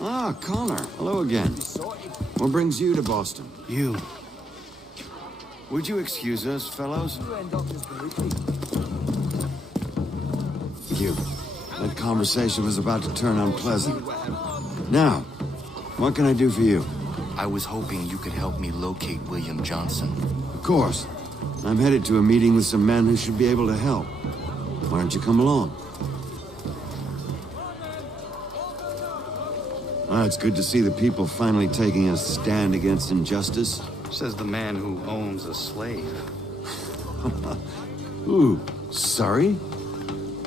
Ah, Connor. Hello again. What brings you to Boston? You. Would you excuse us, fellows? You. That conversation was about to turn unpleasant. Now, what can I do for you? I was hoping you could help me locate William Johnson. Of course. I'm headed to a meeting with some men who should be able to help. Why don't you come along? Ah, it's good to see the people finally taking a stand against injustice. Says the man who owns a slave. Ooh, sorry?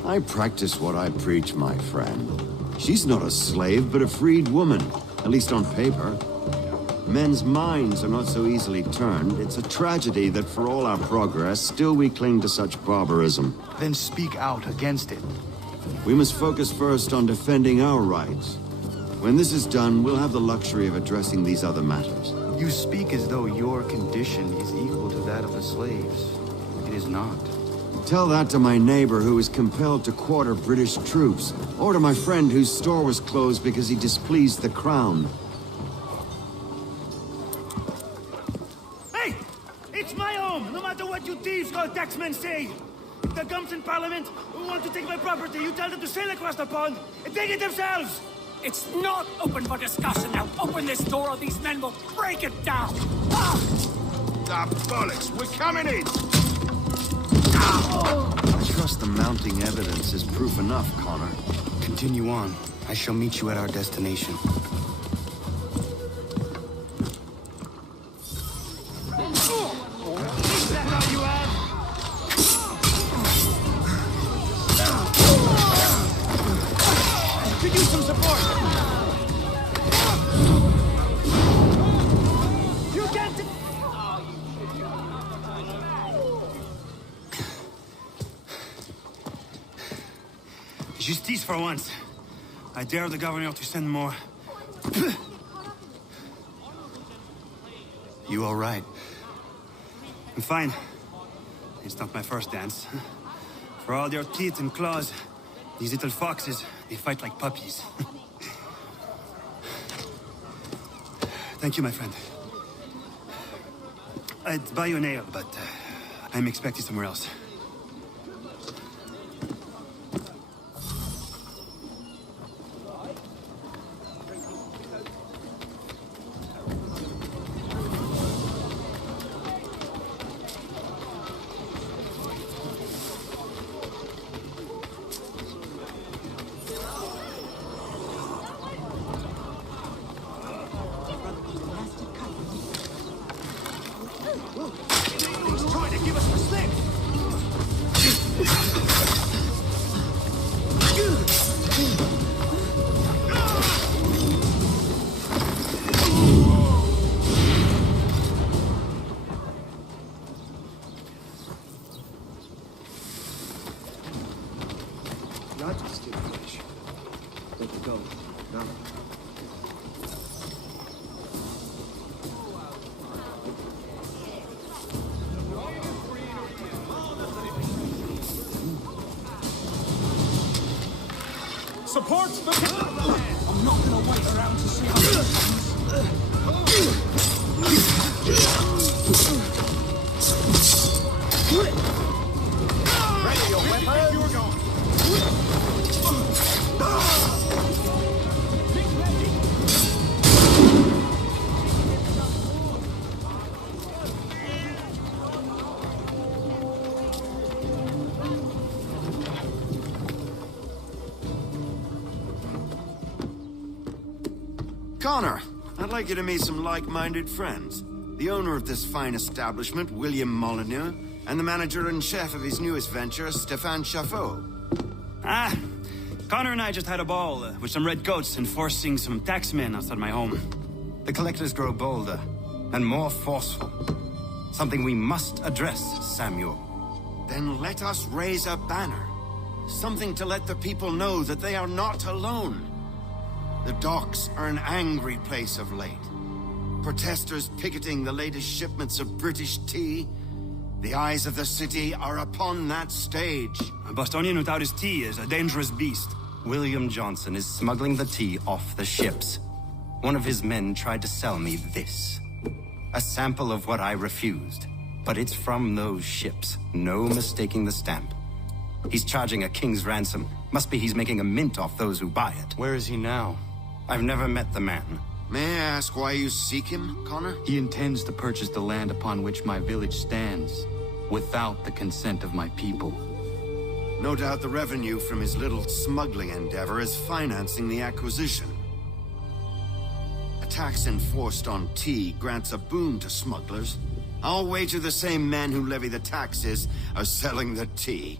I practice what I preach, my friend. She's not a slave, but a freed woman, at least on paper. Men's minds are not so easily turned. It's a tragedy that for all our progress, still we cling to such barbarism. Then speak out against it. We must focus first on defending our rights. When this is done, we'll have the luxury of addressing these other matters. You speak as though your condition is equal to that of the slaves. It is not. Tell that to my neighbor who was compelled to quarter British troops, or to my friend whose store was closed because he displeased the crown. Hey! It's my home, no matter what you thieves called taxmen say! If the gums in Parliament who want to take my property, you tell them to sail across the pond and take it themselves! It's not open for discussion now. Open this door or these men will break it down. Ah, bollocks! We're coming in! I trust the mounting evidence is proof enough, Connor. Continue on. I shall meet you at our destination. Could use some support! You can't... Justice for once. I dare the governor to send more. You all right? I'm fine. It's not my first dance. For all their teeth and claws, these little foxes, they fight like puppies. Thank you, my friend. I'd buy you an ale, but I'm expecting somewhere else. He's trying to give us the slip! Not just in flesh. Let it go. Now. Support the... I'm not gonna wait around to see how Ready your weapons! You were going. Connor, I'd like you to meet some like-minded friends. The owner of this fine establishment, William Molyneux, and the manager and chef of his newest venture, Stéphane Chaffeau. Ah, Connor and I just had a ball with some red coats enforcing some taxmen outside my home. The collectors grow bolder and more forceful. Something we must address, Samuel. Then let us raise a banner. Something to let the people know that they are not alone. The docks are an angry place of late. Protesters picketing the latest shipments of British tea. The eyes of the city are upon that stage. A Bostonian without his tea is a dangerous beast. William Johnson is smuggling the tea off the ships. One of his men tried to sell me this. A sample of what I refused. But it's from those ships. No mistaking the stamp. He's charging a king's ransom. Must be he's making a mint off those who buy it. Where is he now? I've never met the man. May I ask why you seek him, Connor? He intends to purchase the land upon which my village stands, without the consent of my people. No doubt the revenue from his little smuggling endeavor is financing the acquisition. A tax enforced on tea grants a boon to smugglers. I'll wager the same men who levy the taxes are selling the tea.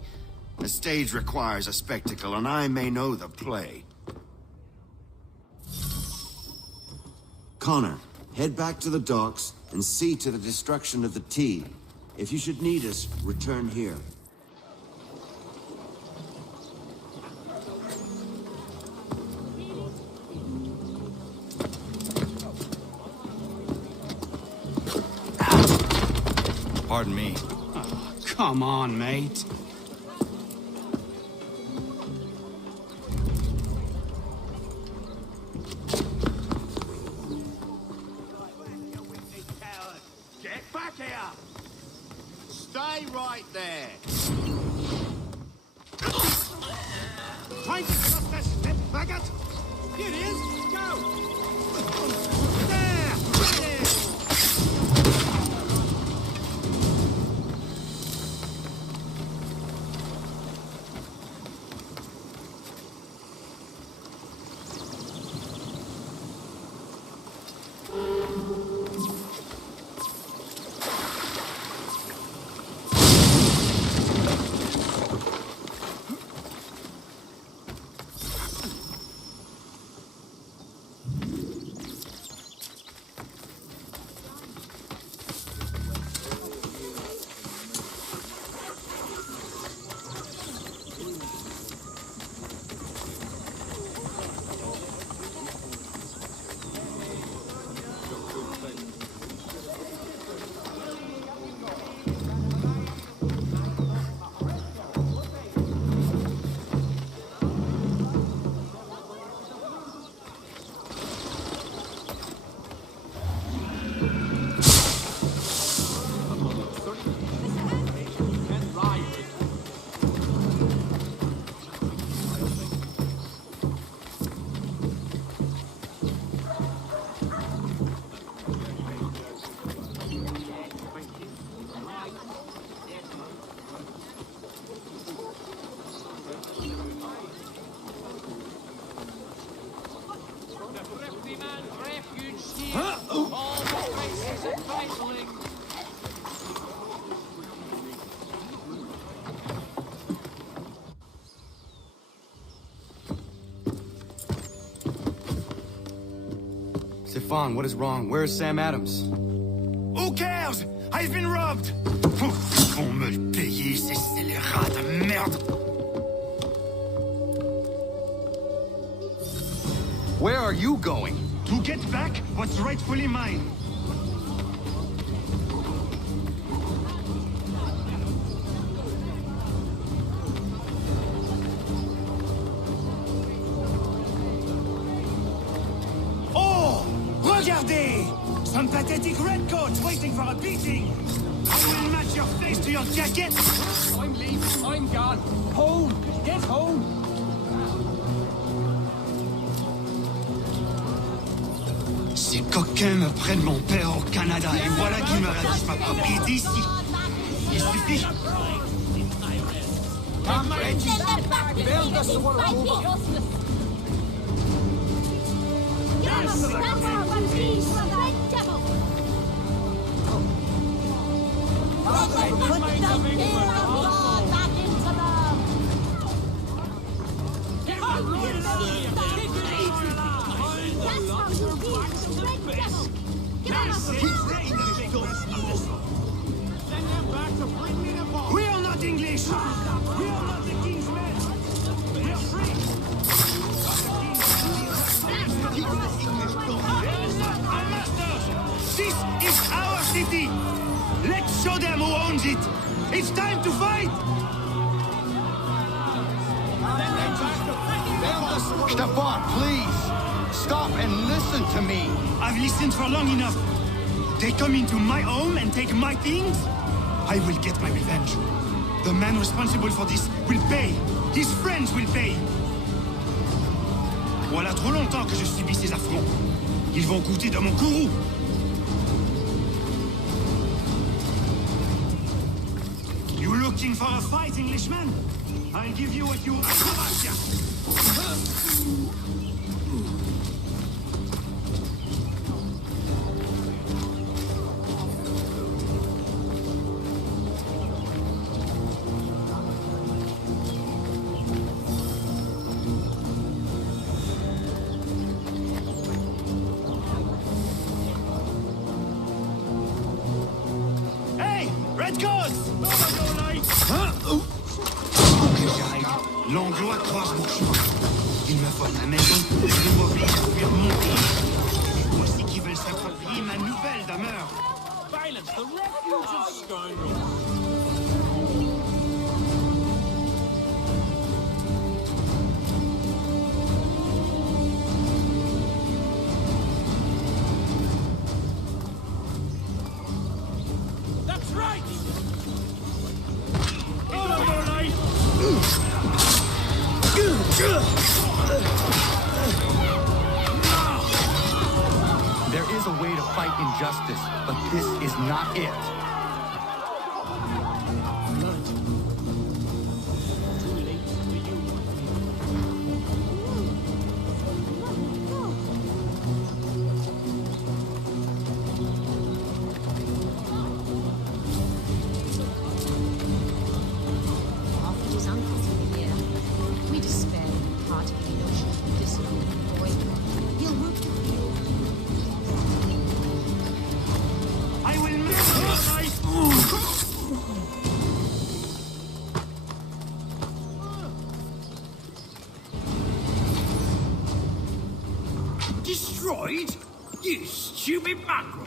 The stage requires a spectacle, and I may know the play. Connor, head back to the docks and see to the destruction of the tea. If you should need us, return here. Pardon me. Oh, come on, mate. Get back here! Stay right there! Trying to just that step, faggot! Here it is! Go! There! Ready! Stefan, what is wrong? Where is Sam Adams? Who cares? I've been robbed! Vont me le payer, ces scélérats de merde! Where are you going? To get back what's rightfully mine. Oh! Regardez! Some pathetic redcoats waiting for a beating! I will match your face to your jacket! I'm leaving. I'm gone. Home. Get home. Ces coquins me prennent mon père au Canada et voilà qu'ils me ravissent ma propriété ici. Il suffit. We are not English! We are not the king's men! We are free! Our masters! This is our city! Let's show them who owns it! It's time to fight! Stefan, please! Stop and listen to me! I've listened for long enough. They come into my home and take my things? I will get my revenge. The man responsible for this will pay. His friends will pay. Voilà trop longtemps que je subis ces affronts. Ils vont goûter de mon courroux. You looking for a fight, Englishman? I'll give you what you... Hey! Red Coats! L'Anglois croise mon chemin. Il me vole ma maison, il m'oblige à fuir mon pays. Voici qui veulent s'approprier ma nouvelle demeure. Silence, the refuge of scoundrels. That's right! There is a way to fight injustice, but this is not it. After his uncles in the year, we despair in part of the notion of this little boy. He'll root for you. I will make your life. Destroyed? You stupid mackerel!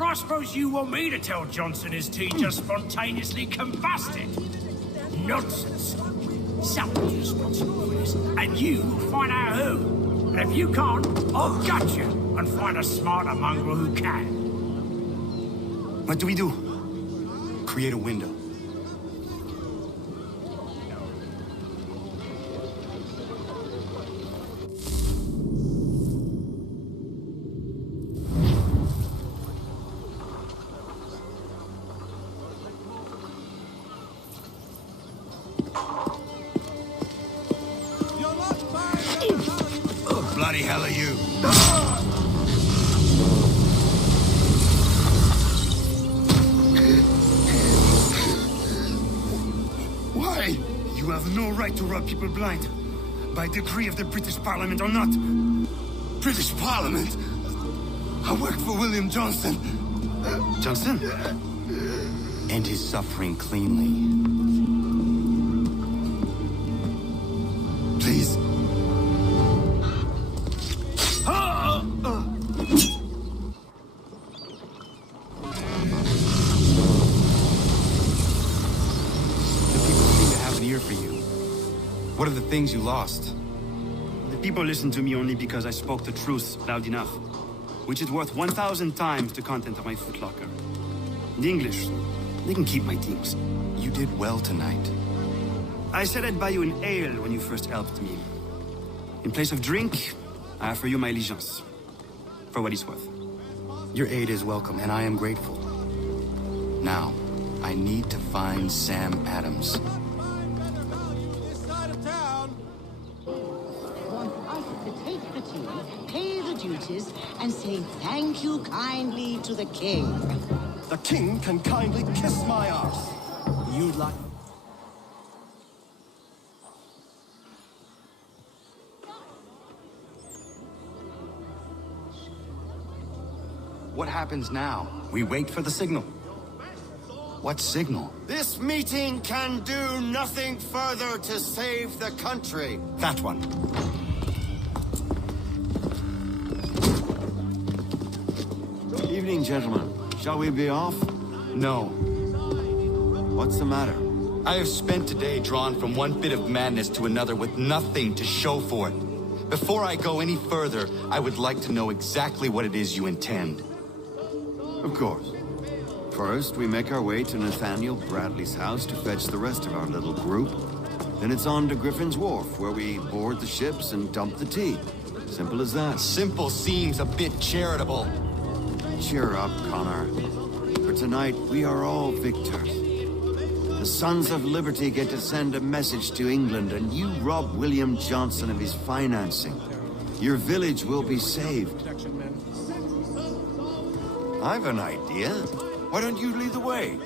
I suppose you want me to tell Johnson his tea just spontaneously combusted? Nonsense! Someone's responsible for this, and you will find out who. And if you can't, I'll gut you and find a smarter mongrel who can. What do we do? Create a window. Bloody hell are you? Why? You have no right to rob people blind. By decree of the British Parliament or not. British Parliament? I work for William Johnson. Johnson? End his suffering cleanly. Please. For you. What are the things you lost? The people listen to me only because I spoke the truth loud enough, which is worth 1,000 times the content of my footlocker. The English, they can keep my things. You did well tonight. I said I'd buy you an ale when you first helped me. In place of drink, I offer you my allegiance. For what it's worth. Your aid is welcome, and I am grateful. Now, I need to find Sam Adams. Take the tea, pay the duties, and say thank you kindly to the king. The king can kindly kiss my arse. You'd like... What happens now? We wait for the signal. What signal? This meeting can do nothing further to save the country. That one. Evening, gentlemen. Shall we be off? No. What's the matter? I have spent today drawn from one bit of madness to another with nothing to show for it. Before I go any further, I would like to know exactly what it is you intend. Of course. First, we make our way to Nathaniel Bradley's house to fetch the rest of our little group. Then it's on to Griffin's Wharf, where we board the ships and dump the tea. Simple as that. Simple seems a bit charitable. Cheer up, Connor. For tonight, we are all victors. The Sons of Liberty get to send a message to England, and you rob William Johnson of his financing. Your village will be saved. I've an idea. Why don't you lead the way?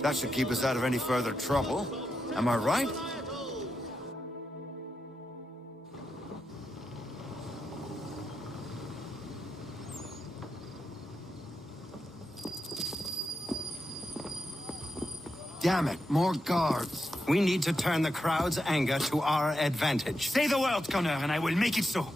That should keep us out of any further trouble. Am I right? Damn it, more guards. We need to turn the crowd's anger to our advantage. Say the word, Connor, and I will make it so.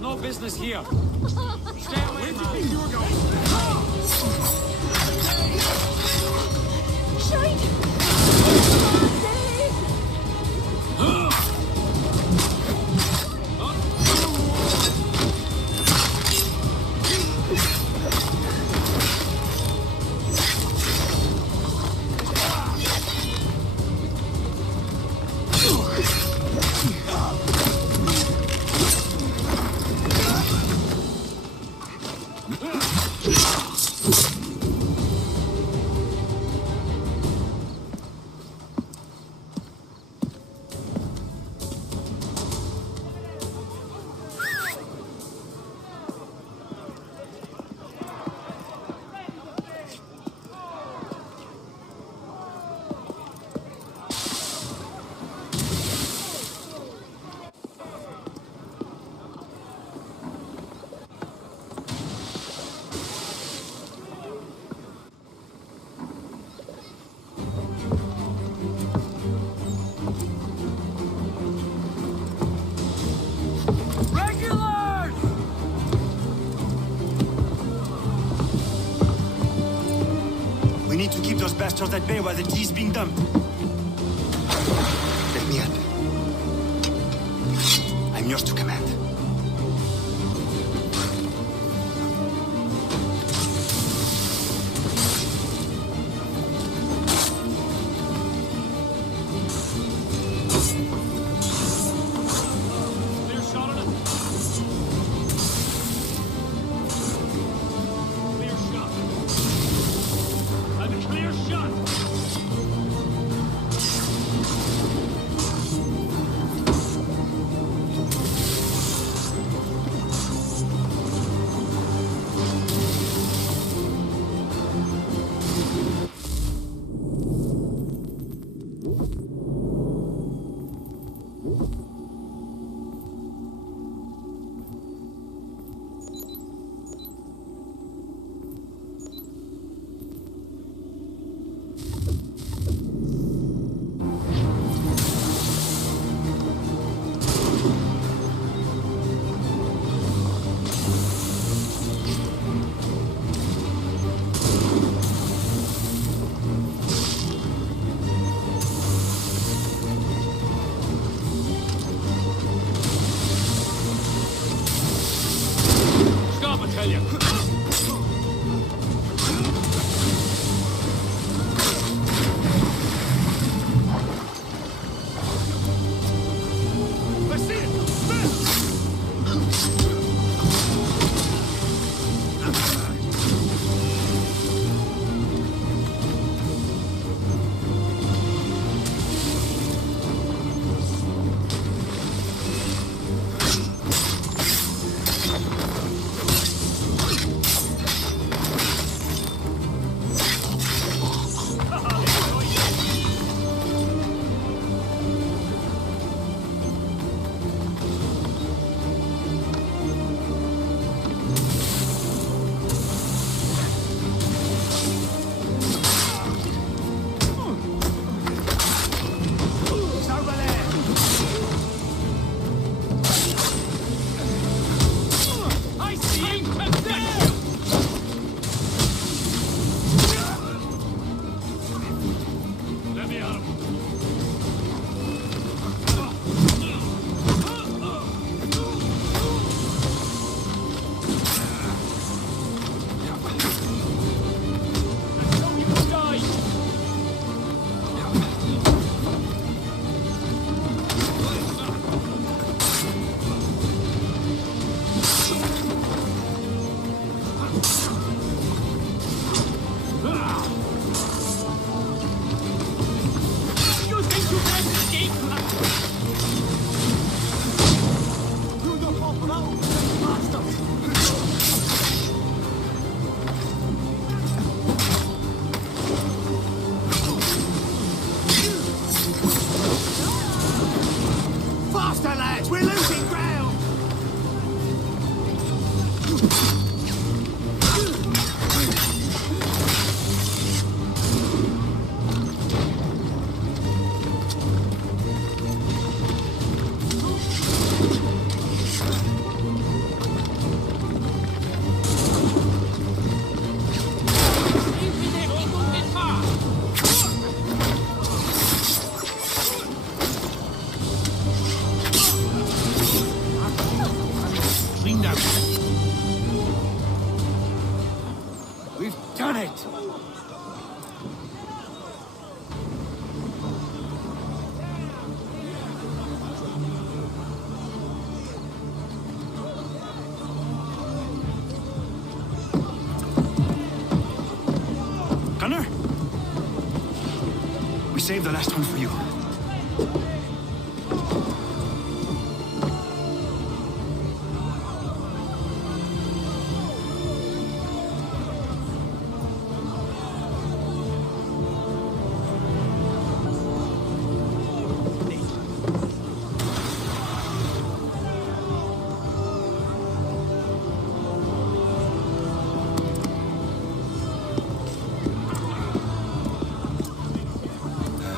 No business here. Stay away from me. You're going. We need to keep those bastards at bay while the tea is being dumped. Let me in. I'm yours to command. done it! Gunnar? We saved the last one for you.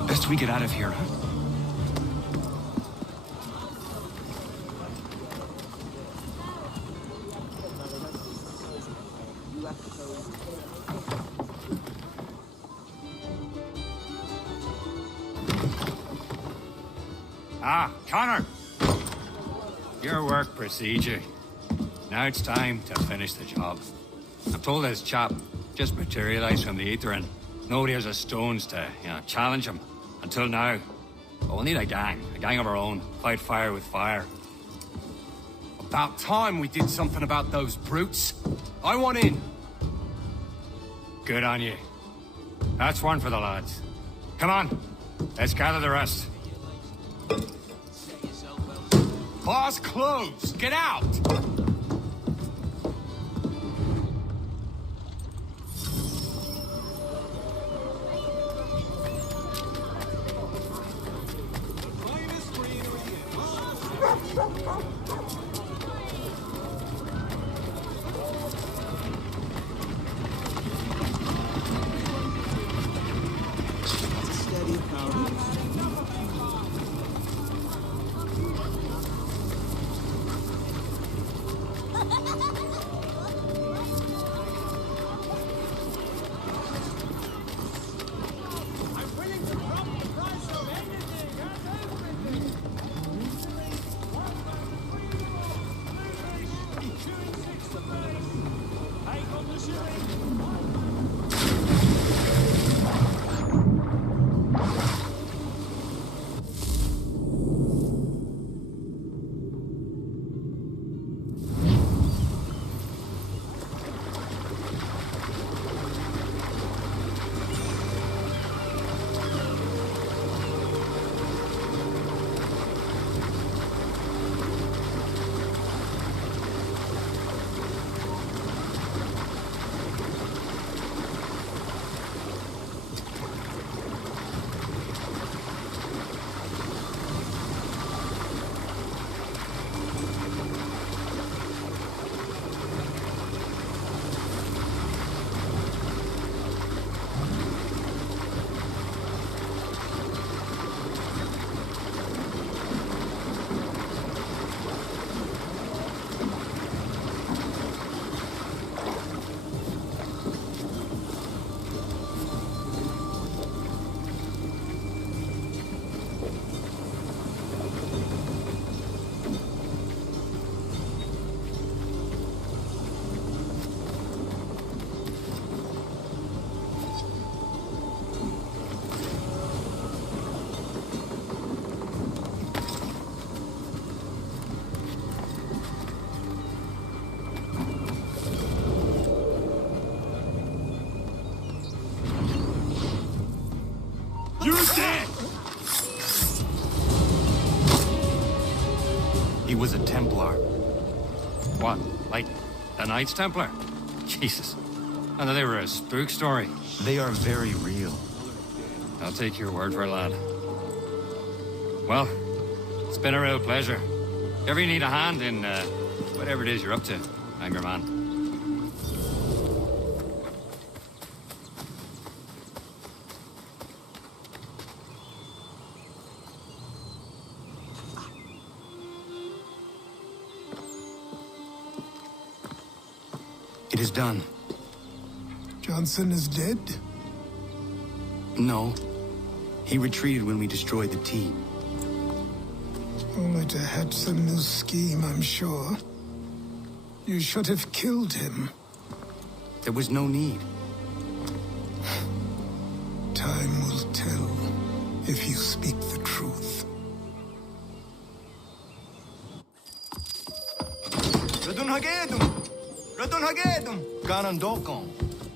Best we get out of here, huh? Ah, Connor! Your work precedes you. Now it's time to finish the job. I'm told this chap just materialized from the ether and nobody has a stones to, challenge him. Until now. But we'll need a gang of our own. Fight fire with fire. About time we did something about those brutes. I want in. Good on you. That's one for the lads. Come on, let's gather the rest. Bar's closed. Get out! He was a Templar. What? Like the Knights Templar? Jesus. I thought they were a spook story. They are very real. I'll take your word for it, lad. Well, it's been a real pleasure. If ever you need a hand in whatever it is you're up to, I'm your man. It is done. Johnson is dead? No. He retreated when we destroyed the tea. Only to hatch some new scheme, I'm sure. You should have killed him. There was no need. Time will tell if you speak the truth. Radun Hagedum! Radun Hagedum! Ganondokon,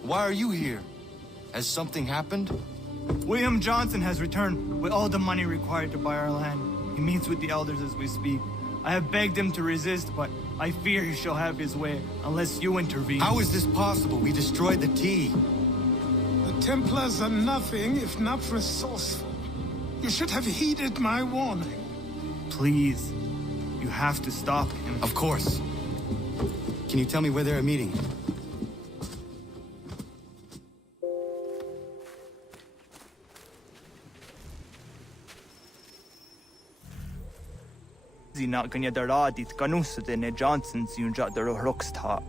why are you here? Has something happened? William Johnson has returned with all the money required to buy our land. He meets with the elders as we speak. I have begged him to resist, but I fear he shall have his way unless you intervene. How is this possible? We destroyed the tea. The Templars are nothing if not resourceful. You should have heeded my warning. Please, you have to stop him. Of course. Can you tell me where they're meeting? Not gonna daradit ganusa de ne Johnson's yunja the rocksta.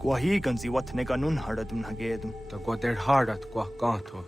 Guahigan zi what neganun haradum hagedum. The Guader Hardat Guakanto.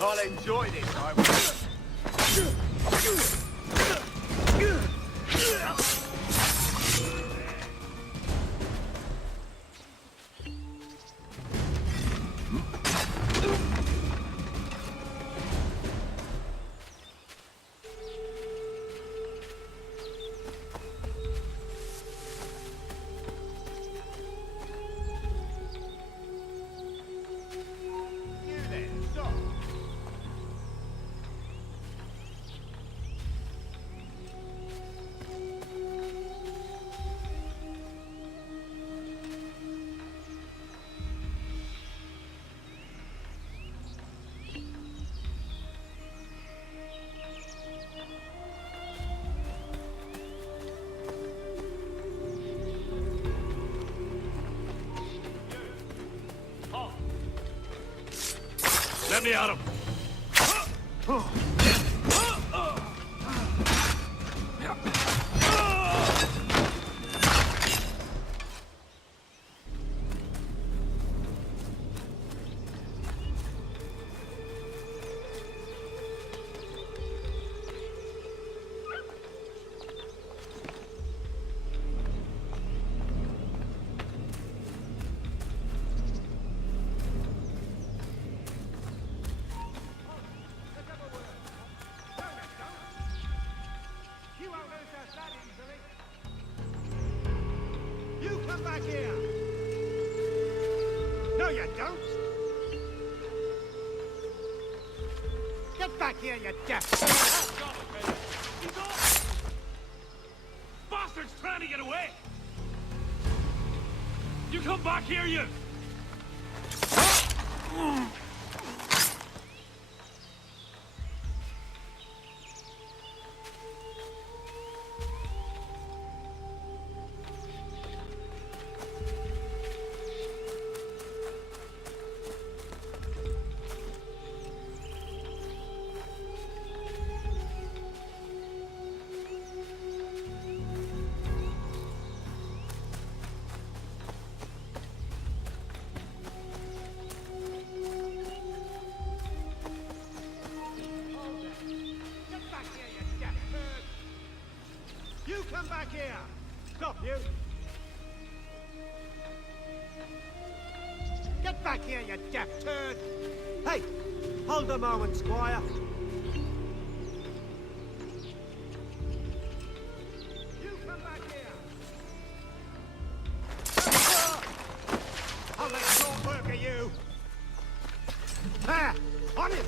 I'll enjoy this, I will. Let me at him. You come back here! No, you don't! Get back here, you deaf! Bastard's trying to get away! You come back here, you! You come back here! Stop, you! Get back here, you deaf turd! Hey! Hold a moment, Squire! You come back here! I'll make short work of you! There! On it!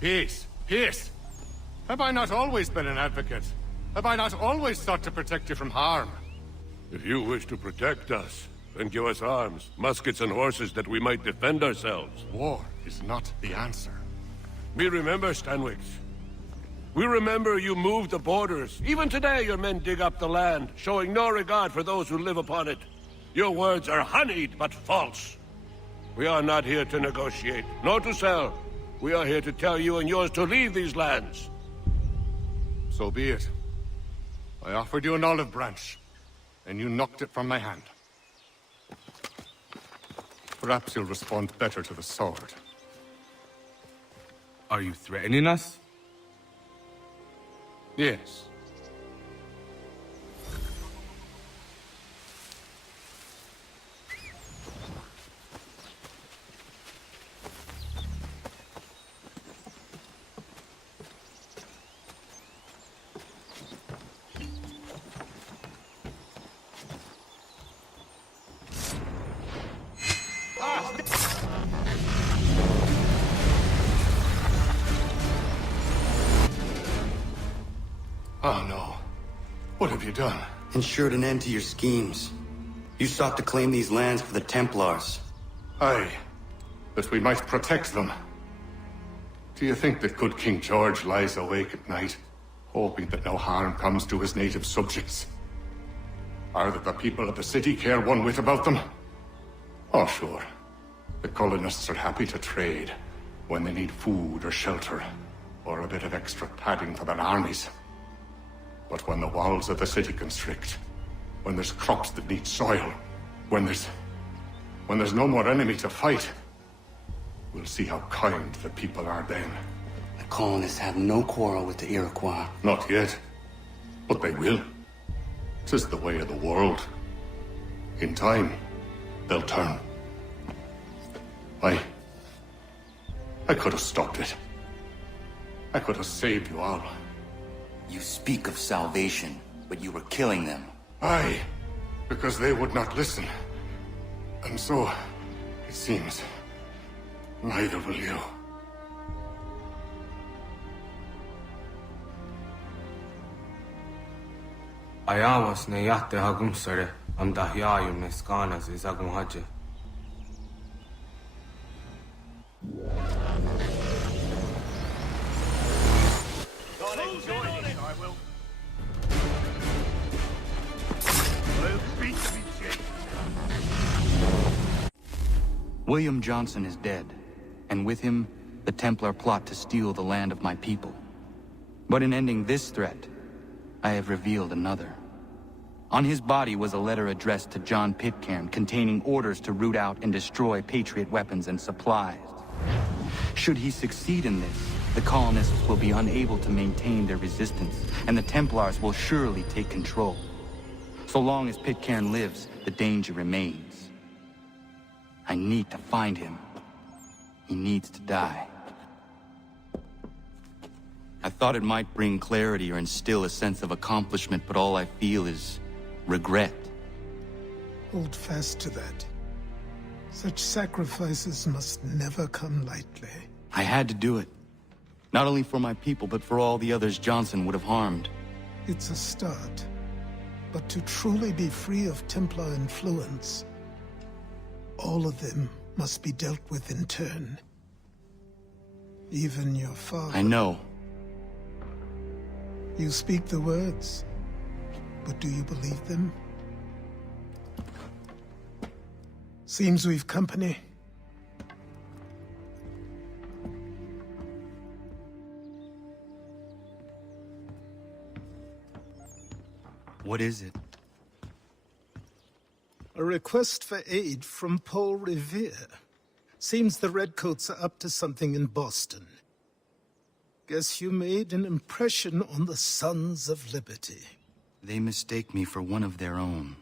Peace! Peace! Have I not always been an advocate? Have I not always sought to protect you from harm? If you wish to protect us, then give us arms, muskets and horses that we might defend ourselves. War is not the answer. We remember, Stanwix. We remember you moved the borders. Even today your men dig up the land, showing no regard for those who live upon it. Your words are honeyed, but false. We are not here to negotiate, nor to sell. We are here to tell you and yours to leave these lands. So be it. I offered you an olive branch, and you knocked it from my hand. Perhaps you'll respond better to the sword. Are you threatening us? Yes. Oh no. What have you done? Ensured an end to your schemes. You sought to claim these lands for the Templars. Aye, that we might protect them. Do you think that good King George lies awake at night, hoping that no harm comes to his native subjects? Are that the people of the city care one whit about them? Oh, sure. The colonists are happy to trade when they need food or shelter, or a bit of extra padding for their armies. But when the walls of the city constrict, when there's crops that need soil, when there's no more enemy to fight, we'll see how kind the people are then. The colonists have no quarrel with the Iroquois. Not yet, but they will. 'Tis the way of the world. In time, they'll turn. I could have stopped it. I could have saved you all. You speak of salvation, but you were killing them. Aye, because they would not listen. And so, it seems, neither will you. Ayamas ne yahte hagum sare, am dahyayum ne skanas is agum haje. William Johnson is dead, and with him, the Templar plot to steal the land of my people. But in ending this threat, I have revealed another. On his body was a letter addressed to John Pitcairn containing orders to root out and destroy Patriot weapons and supplies. Should he succeed in this, the colonists will be unable to maintain their resistance, and the Templars will surely take control. So long as Pitcairn lives, the danger remains. I need to find him. He needs to die. I thought it might bring clarity or instill a sense of accomplishment, but all I feel is regret. Hold fast to that. Such sacrifices must never come lightly. I had to do it. Not only for my people, but for all the others Johnson would have harmed. It's a start. But to truly be free of Templar influence, all of them must be dealt with in turn. Even your father. I know. You speak the words, but do you believe them? Seems we've company. What is it? A request for aid from Paul Revere. Seems the Redcoats are up to something in Boston. Guess you made an impression on the Sons of Liberty. They mistake me for one of their own.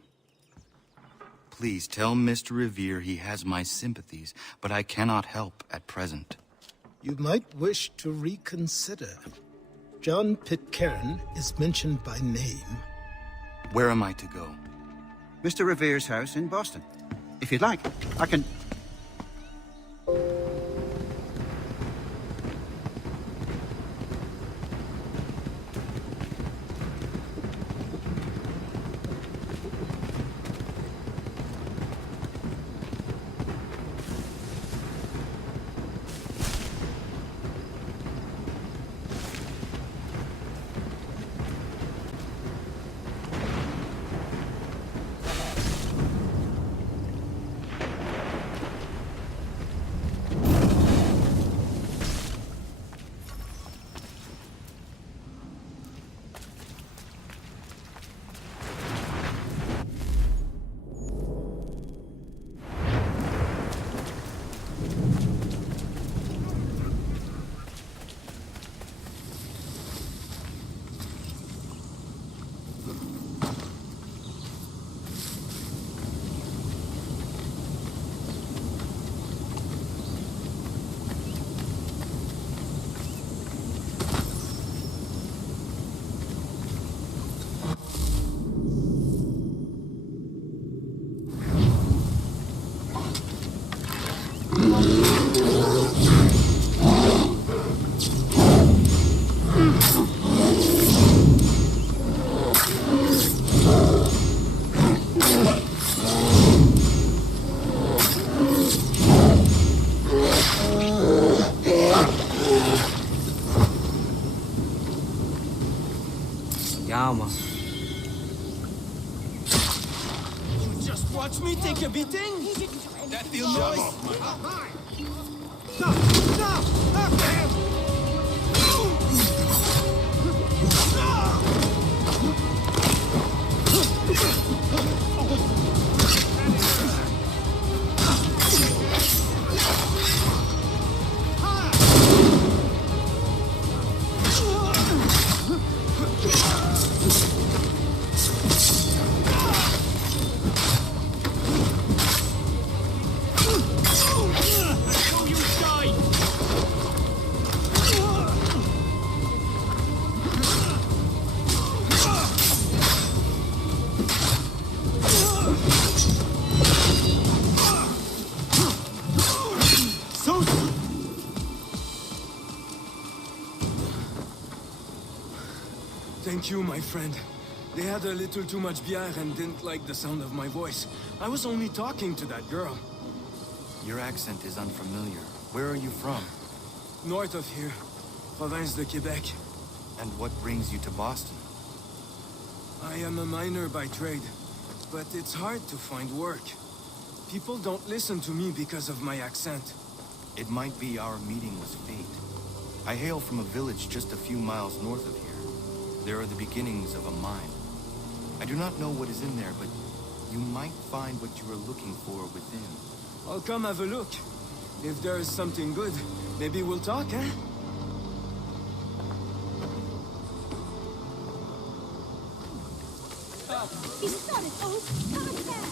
Please tell Mr. Revere he has my sympathies, but I cannot help at present. You might wish to reconsider. John Pitcairn is mentioned by name. Where am I to go? Mr. Revere's house in Boston. If you'd like, I can... Just watch me take a beating. That feel nice. Thank you, my friend. They had a little too much beer and didn't like the sound of my voice. I was only talking to that girl. Your accent is unfamiliar. Where are you from? North of here. Province de Quebec. And what brings you to Boston? I am a miner by trade, but it's hard to find work. People don't listen to me because of my accent. It might be our meeting was fate. I hail from a village just a few miles north of here. There are the beginnings of a mine. I do not know what is in there, but you might find what you are looking for within. I'll come have a look. If there is something good, maybe we'll talk, eh? He's got it, Oak. Contact!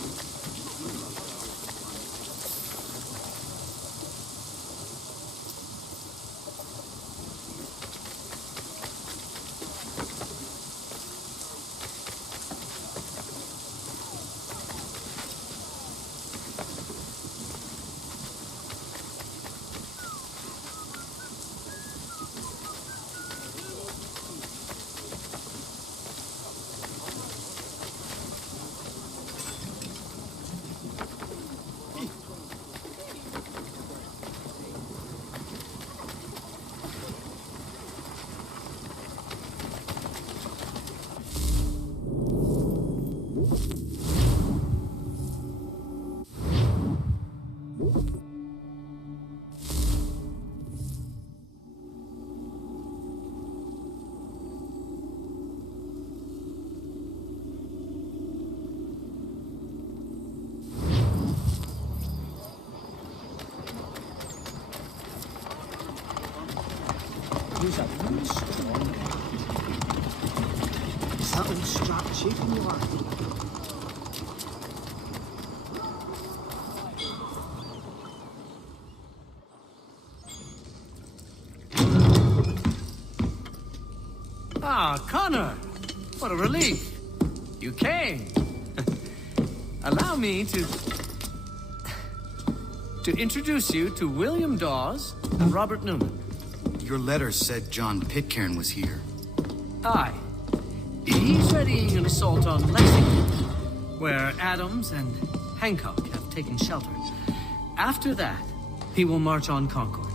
Subtle strap chicken wine. Ah, Connor! What a relief! You came! Allow me to introduce you to William Dawes and Robert Newman. Your letter said John Pitcairn was here. Aye. He's readying an assault on Lexington, where Adams and Hancock have taken shelter. After that, he will march on Concord,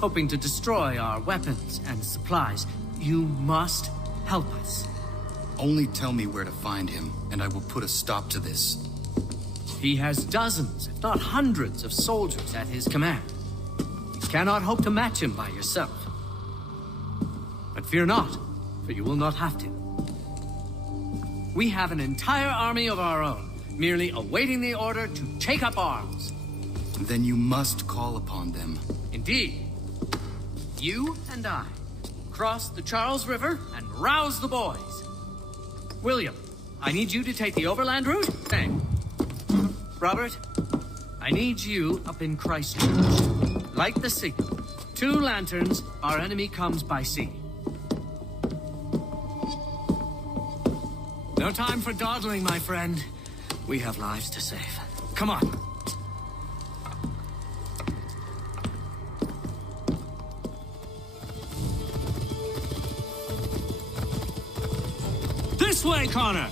hoping to destroy our weapons and supplies. You must help us. Only tell me where to find him, and I will put a stop to this. He has dozens, if not hundreds, of soldiers at his command. You cannot hope to match him by yourself. But fear not, for you will not have to. We have an entire army of our own, merely awaiting the order to take up arms. Then you must call upon them. Indeed. You and I cross the Charles River and rouse the boys. William, I need you to take the overland route. Thanks. Robert, I need you up in Christchurch. Light the signal. 2 lanterns, our enemy comes by sea. No time for dawdling, my friend. We have lives to save. Come on. This way, Connor!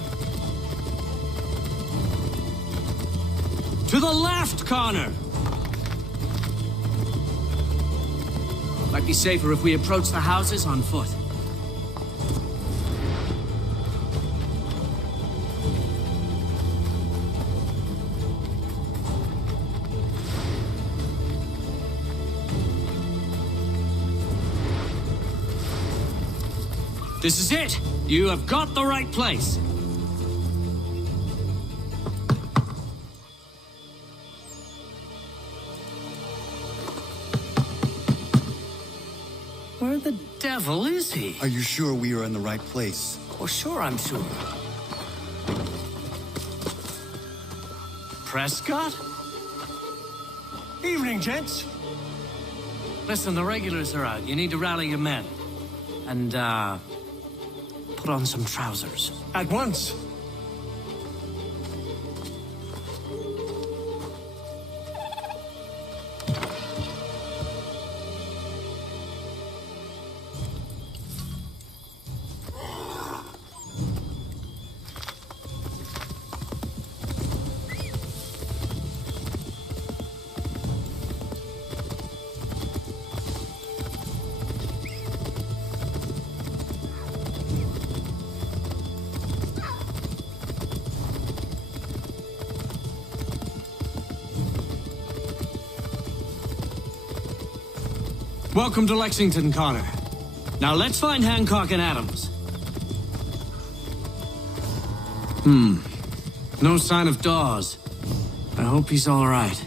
To the left, Connor! Might be safer if we approach the houses on foot. This is it! You have got the right place! Where the devil is he? Are you sure we are in the right place? Oh, sure, I'm sure. Prescott? Evening, gents. Listen, the regulars are out. You need to rally your men. And, put on some trousers. At once. Welcome to Lexington, Connor. Now let's find Hancock and Adams. No sign of Dawes. I hope he's all right.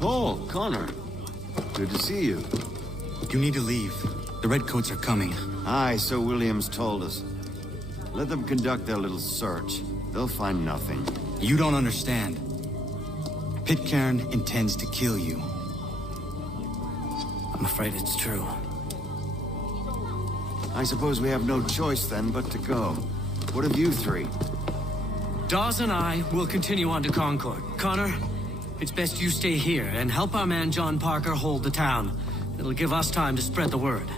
Paul, Connor. Good to see you. You need to leave. The Redcoats are coming. Aye, so Williams told us. Let them conduct their little search. They'll find nothing. You don't understand. Pitcairn intends to kill you. I'm afraid it's true. I suppose we have no choice then but to go. What of you three? Dawes and I will continue on to Concord. Connor, it's best you stay here and help our man John Parker hold the town. It'll give us time to spread the word.